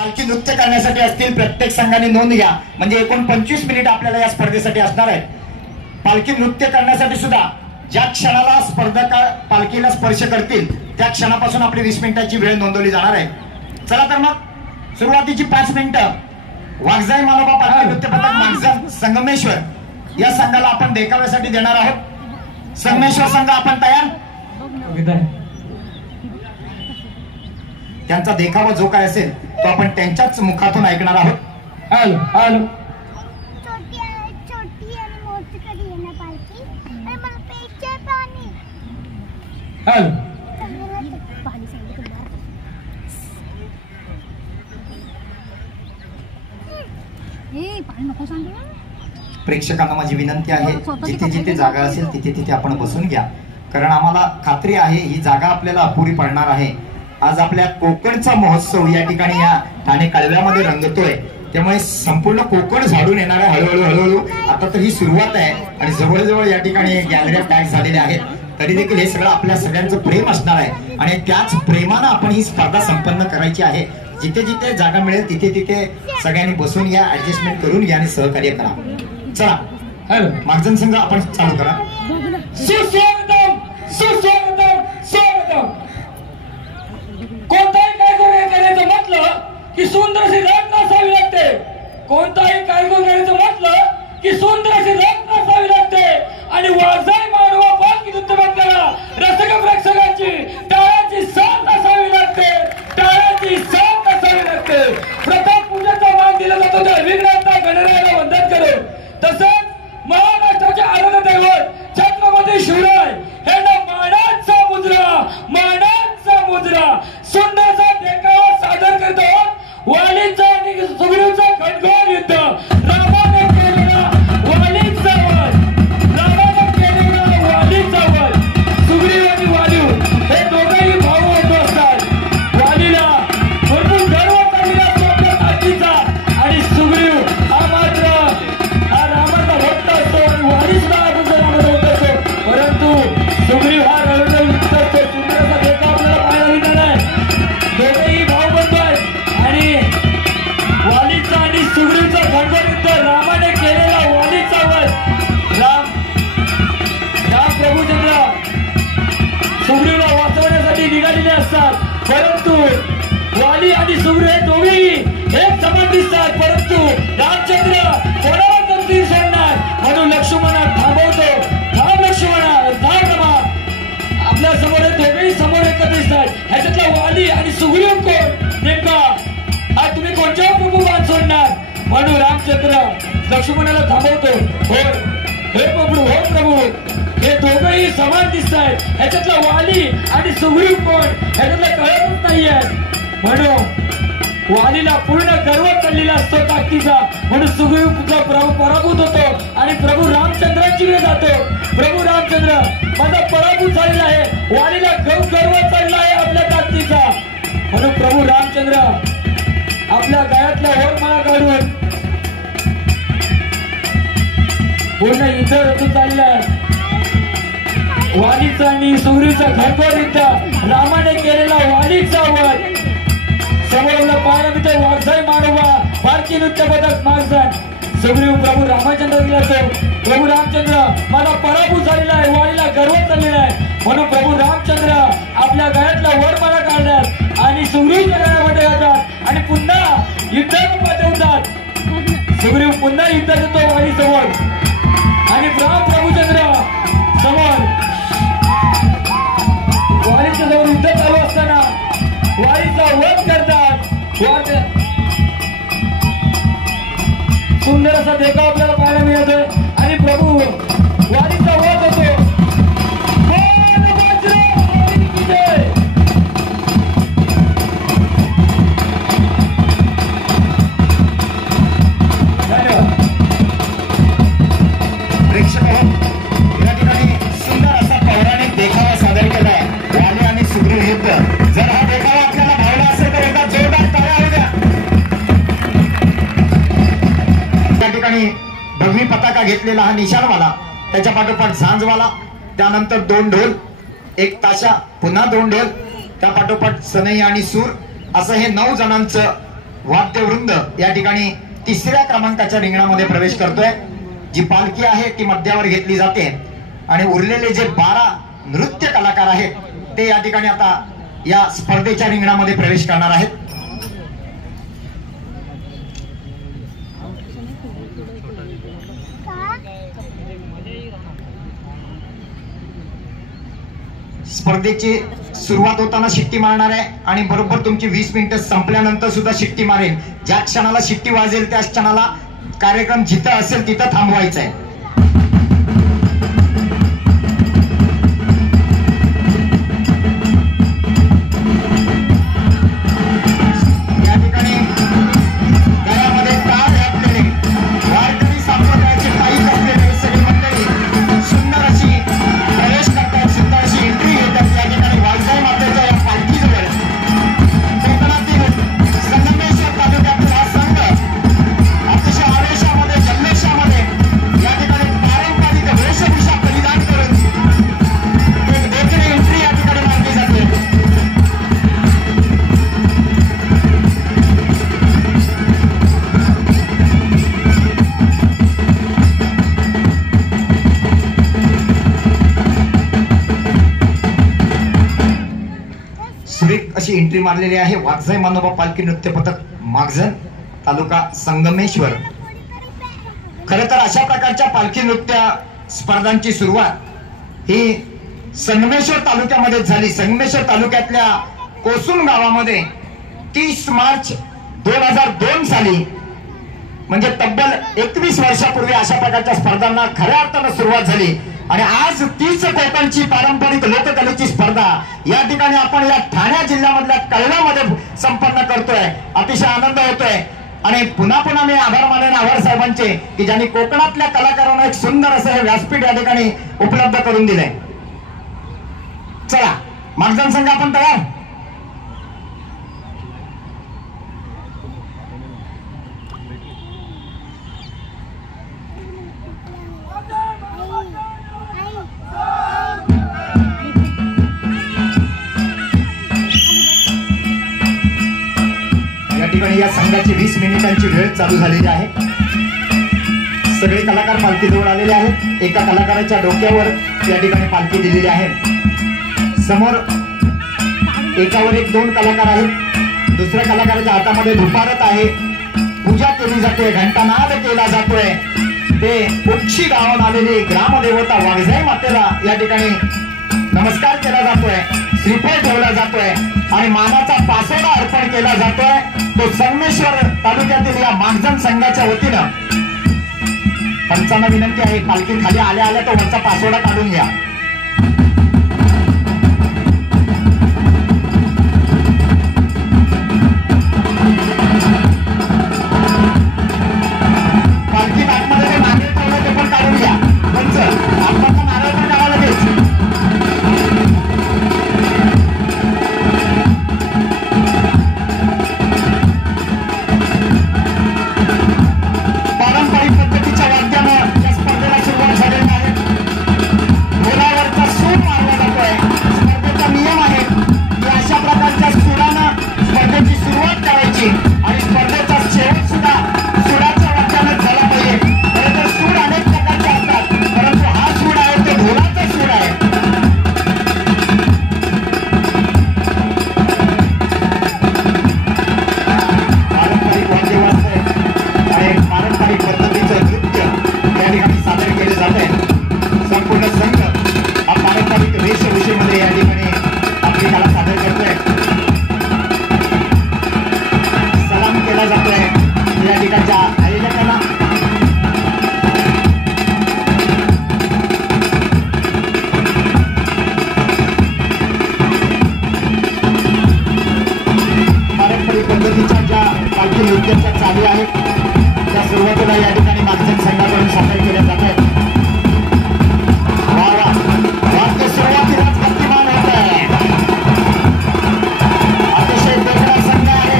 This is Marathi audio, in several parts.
पालखी नृत्य करण्यासाठी असतील प्रत्येक संघाने नोंद घ्या, म्हणजे एकूण 25 मिनिट आपल्याला या स्पर्धेसाठी असणार आहे। पालखी नृत्य करण्यासाठी सुद्धा ज्या क्षणाला स्पर्धक पालखीला स्पर्श करतील त्या क्षणापासून आपली 20 मिनिटाची वेळ नोंदवली जाणार आहे। चला तर मग सुरुवातीची 5 मिनिटं वाघजाई मानोबा पालखी नृत्य पथक मागजन संगमेश्वर या संघाला आपण देखाव्यासाठी देणार आहोत। संगमेश्वर संघ आपण तयार? त्यांचा देखावा जो काय असेल तो आपण त्यांच्याच मुखातून ऐकणार आहोत। हॅलो हॅलो छोटी आणि मोठी कधी येणार पालखी आणि मला पेचे पाणी हॅलो पाणी सांगितलं ए पाणी नको सांगू। प्रेक्षकांना माझी विनंती आहे, जिथे जिथे जागा असेल तिथे तिथे आपण बसून घ्या, कारण आम्हाला खात्री आहे ही जागा आपल्याला अपुरी पडणार आहे। आज आपल्या कोकणचा महोत्सव या ठिकाणी या ठाणे कळव्यामध्ये रंगतोय, त्यामुळे संपूर्ण कोकण झाडून येणार आहे हळूहळू हळूहळू। आता तर ही सुरुवात आहे आणि जवळजवळ या ठिकाणी गॅलऱ्या पॅक झालेल्या आहेत, तरी देखील हे सगळं आपल्या सगळ्यांचं प्रेम असणार आहे आणि त्याच प्रेमानं आपण ही स्पर्धा संपन्न करायची आहे। जिथे जिथे जागा मिळेल तिथे तिथे सगळ्यांनी बसून घ्या, ऍडजस्टमेंट करून घ्या आणि सहकार्य करा। चला हॅलो मागजन संघ आपण चालू करा। सुस्वागतम सुस्वागतम स्वागतम। कोणताही कार्यक्रम करायचं म्हटलं की सुंदर अशी रंग असावी लागते। कोणताही कार्यक्रम करायचं म्हटलं की सुंदर अशी रंग असावी लागते आणि वाघजाई मानोबा पालखी नृत्य पथकाला रसिक प्रेक्षकांची टाळ्याची साथ असावी लागते, टाळ्याची साथ असावी लागते। प्रथम पूजेचा मान दिला जातो त्या विघ्नहर्ता गणरायाला वंदन करून, तसंच महाराष्ट्राचे आराध्य दैवत छत्रपती शिवराय यांना मानाचा मुजरा सुंदरचा देखावा सादर करतो। वालीचा आणि सुग्रीवचा घनघोर युद्ध, रामाने केलेला वालीचा वध, रामाने केलेला वालीचा वध। सुग्रीव आणि वालीव हे दोघेही भाऊ असतात। वालीला भरपूर गर्व चाललेला असतो आपल्या ताकदीचा आणि सुग्रीव हा मात्र हा रामाचा भक्त असतो आणि वाली सुद्धा रामाचा भक्त असतो, परंतु सुग्रीव हा रणयुक्त असतो। सुंदरचा देखावा आपल्याला पाहायला मिळणार आहे। दोघेही भाऊ बंधू आहेत आणि वालीचा आणि सुग्रीवचा घनघोर युद्ध, रामाने केलेला वालीचा वध। राम प्रभूचंद्र सुग्रीवला वाचवण्यासाठी निघालेले असतात, परंतु वाली आणि सुग्रीव हे दोघेही एक समान दिसतात, परंतु रामचंद्र कोणाला तरी सोडणार म्हणून लक्ष्मणा थांबवतो। थांब लक्ष्मणा, थांब रमा। आपल्या समोर हे दोघेही समोर एकत्र दिसतात। ह्याच्यातला वाली आणि सुग्रीव कोण नेमका, हा तुम्ही कोणत्या प्रभू वाद सोडणार म्हणून रामचंद्र लक्ष्मणाला थांबवतो। हो हे प्रभू, हो प्रभू, हे दोघेही समान दिसत आहेत। ह्याच्यातला वाली आणि सुग्रीव कोण ह्याच्यातलं कळतच नाहीये, म्हणून वालीला पूर्ण गर्व चाललेला असतो ताकदीचा, म्हणून सुग्रीव पराभूत होतो आणि प्रभू रामचंद्रांची वेळ जातो। प्रभू रामचंद्र माझा पराभूत झालेला आहे, वालीला गर्व चालला आहे आपल्या ताकदीचा, म्हणून प्रभू रामचंद्र आपल्या गळ्यातल्या होरमाळा काढून पूर्ण युद्ध रचून चाललेला आहे। वालीचा आणि सुग्रीवचा घनघोर युद्ध, रामाने केलेला वालीचा वध। समोर पाहायला मिळते वाघजाई मानोबा पालखी नृत्य पथक मागजन। सुग्रीव प्रभू रामचंद्र दिला, प्रभू रामचंद्र माझा पराभूत झालेला आहे, वालीला गर्व चाललेला आहे, म्हणून प्रभू रामचंद्र आपल्या गळ्यातला वरमाळा काढतात आणि सुग्रीवच्या गळ्यामध्ये जातात आणि पुन्हा युद्धात पाठवतात। सुग्रीव पुन्हा युद्ध देतो वाली समोर आणि राम प्रभूचंद्र समोर वालीच्या समोर युद्ध चालू असताना वालीचा वध करतात। सुंदर असा देखावा आपल्याला पाहायला मिळतोय आणि प्रभू वालीचा वध होतो। प्रेक्षक या ठिकाणी सुंदर असा पौराणिक देखावा सादर केलाय, वाली आणि सुग्रीव युद्ध। जर हा देखावा आपल्याला भावला असेल तर एकदा जोरदार टाळ्या होऊ द्या। या ठिकाणी भगवी पताका घेतलेला हा निशाणवाला, त्याच्या पाठोपाठ झांजवाला, त्यानंतर 2 ढोल, 1 ताशा, पुन्हा 2 ढोल, त्या पाठोपाठ सनई आणि सूर, असं हे 9 जणांचं वाद्यवृंद या ठिकाणी तिसऱ्या क्रमांकाच्या रिंगणामध्ये प्रवेश करतोय. जी पालखी आहे ती मध्यावर घेतली जाते आणि उरलेले जे 12 नृत्य कलाकार आहेत ते या ठिकाणी आता या स्पर्धेच्या रिंगणामध्ये प्रवेश करणार आहेत. स्पर्धेची सुरुवात होताना शिट्टी मारणार आहे आणि बरोबर तुमची 20 मिनिटं संपल्यानंतर सुद्धा शिट्टी मारेल. ज्या क्षणाला शिट्टी वाजेल त्या क्षणाला कार्यक्रम जिथं असेल तिथं थांबवायचा आहे. अशी एंट्री मारलेली आहे. वाघजाई मानोबा पालखी नृत्य पथक मागजन तालुका संगमेश्वर. खर तर अशा प्रकारच्या पालखी नृत्य स्पर्धांची सुरुवात ही संगमेश्वर तालुक्यामध्ये झाली. संगमेश्वर तालुक्यातल्या कोसून गावामध्ये 30 मार्च 2002 साली म्हणजे तब्बल 21 वर्षापूर्वी अशा प्रकारच्या स्पर्धांना खऱ्या अर्थानं सुरुवात झाली आणि आज तीच कोकणची पारंपरिक लोककलेची स्पर्धा या ठिकाणी आपण या ठाणे जिल्ह्यामधल्या कळव्यामध्ये संपन्न करतोय. अतिशय आनंद होतोय आणि पुन्हा पुन्हा मी आभार मानेन आव्हाड साहेबांचे की ज्यांनी कोकणातल्या कलाकारांना एक सुंदर असं हे व्यासपीठ या ठिकाणी उपलब्ध करून दिलंय. चला मागजन संघ आपण तयार. या संघाची 20 मिनिटांची वेळ चालू झालेली आहे. सगळे कलाकार पालखीजवळ आलेले आहेत. एका कलाकाराच्या डोक्यावर या ठिकाणी पालखी दिलेली आहे. समोर एकावर एक 2 कलाकार आहेत. दुसऱ्या कलाकाराच्या हातामध्ये धुपारत आहे. पूजा केली जाते, घंटानाद केला जातोय. ते उक्षी गावात आलेली ग्रामदेवता वाघजाई मातेला या ठिकाणी नमस्कार केला जातोय, श्रीफळ ठेवला जातोय आणि मानाचा पासोडा अर्पण केला जातोय. तो संगमेश्वर तालुक्यातील या मागजन संघाच्या वतीनं पंचांना विनंती आहे, पालखी खाली आल्या आल्या तो वरचा पासोडा काढून घ्या. पालखी आतमध्ये नारळ ठेवलं ते पण काढून घ्या. पंच आत्माचा नारळ पण काढा लगेच. आणि स्पर्धेचा शेवट सुद्धा सुराच्या वाक्यानं झाला पाहिजे. खरं तर सूर अनेक प्रकारचे असतात, परंतु हा सूर आहे तो ढोलाचा सूर आहे. पारंपरिक वाद्य वाजतंय आणि पारंपरिक पद्धतीचं नृत्य या ठिकाणी सादर केले जात आहे. संपूर्ण संघ हा पारंपरिक वेशभूषेमध्ये या ठिकाणी आपली कला सादर करतोय. केला जातोय या ठिकाणच्या आयोजकांना. पारंपरिक पद्धतीच्या ज्या पालखी नृत्याच्या चालू आहेत त्या सुरुवातीला या ठिकाणी मागजन संघाकडून सादर केल्या जात आहेत. वाद्य सुरुवातीलाच गतिमान होत आहे. अतिशय वेगळा संघ आहे.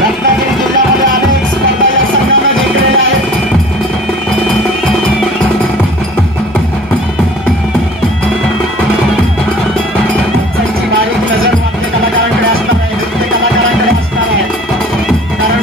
रत्नागिरी जिल्ह्यामध्ये अनेक स्पर्धा या संघानं जिंकलेल्या आहेत. त्यांची बारीक नजर वाद्य कलाकारांकडे असणार आहे, नृत्य कलाकारांकडे असणार आहे. कारण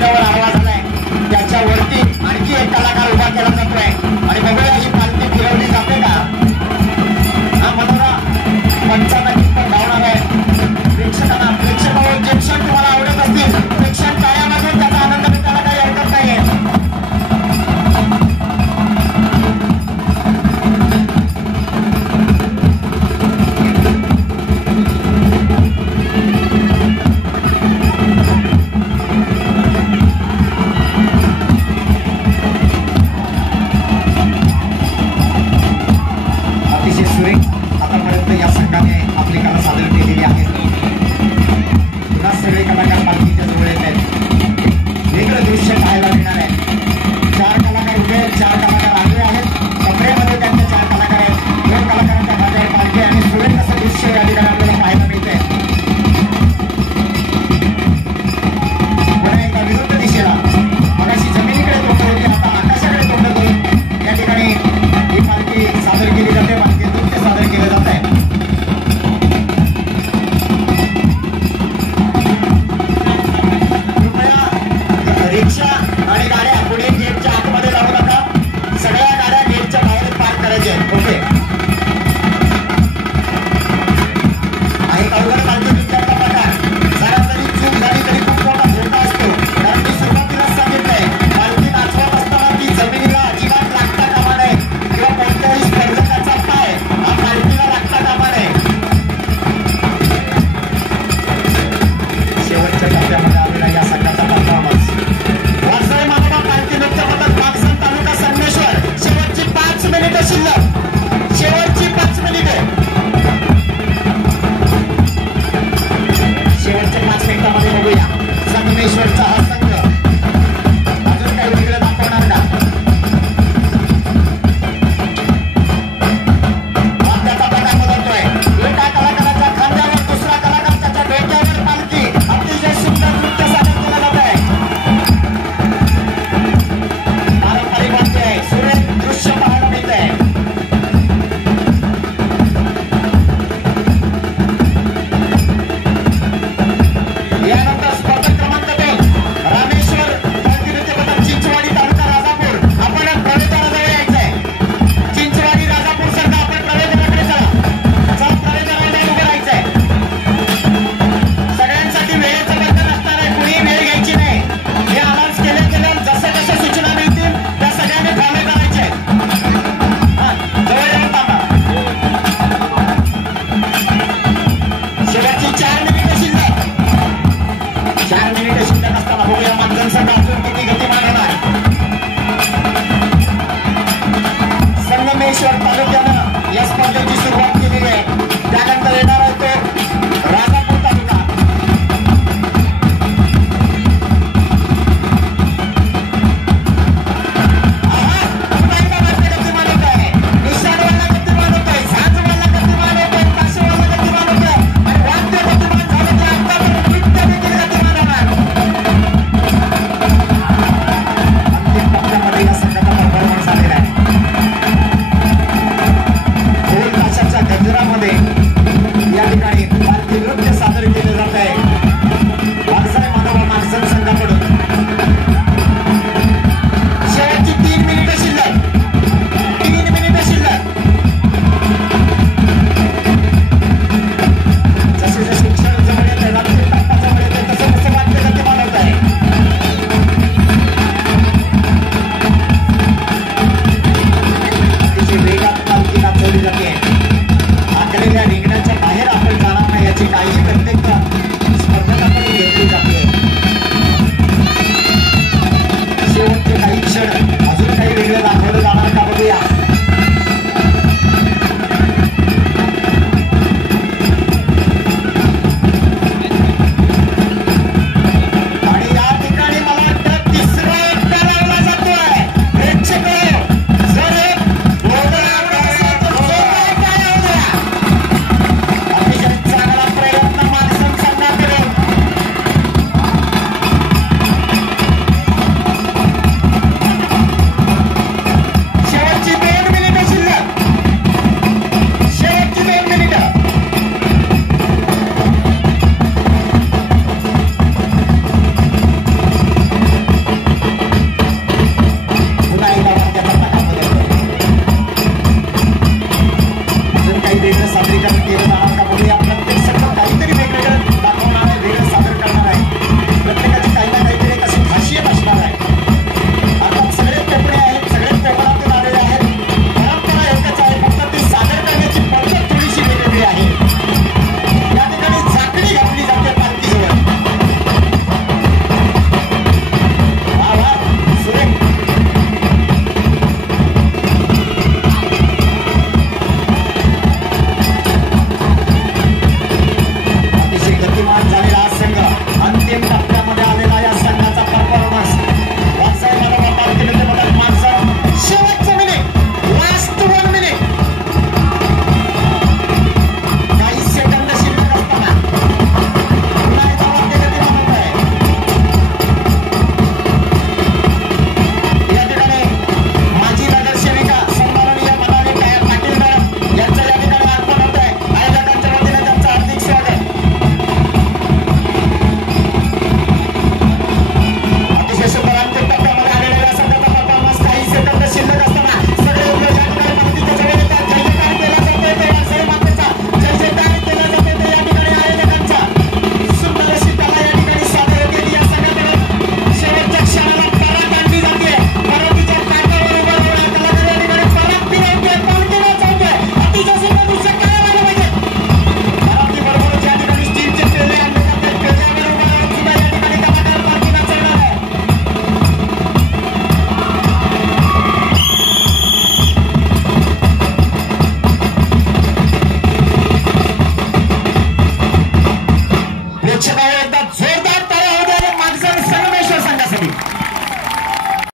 खांद्यावर आवाज आलाय त्याच्यावरती आणखी एक कलाकार उभा केला जातोय आणि बघूया ही पालखी फिरवली जाते का. हा मनोरा पंचांची पण धावणार आहे. प्रेक्षकांवर जे क्षण तुम्हाला आवडत असतील ते क्षण टाळ्यामधून त्याचा आनंद घेताना काही हरकत नाहीये. संगमेश्वर तालुक्यात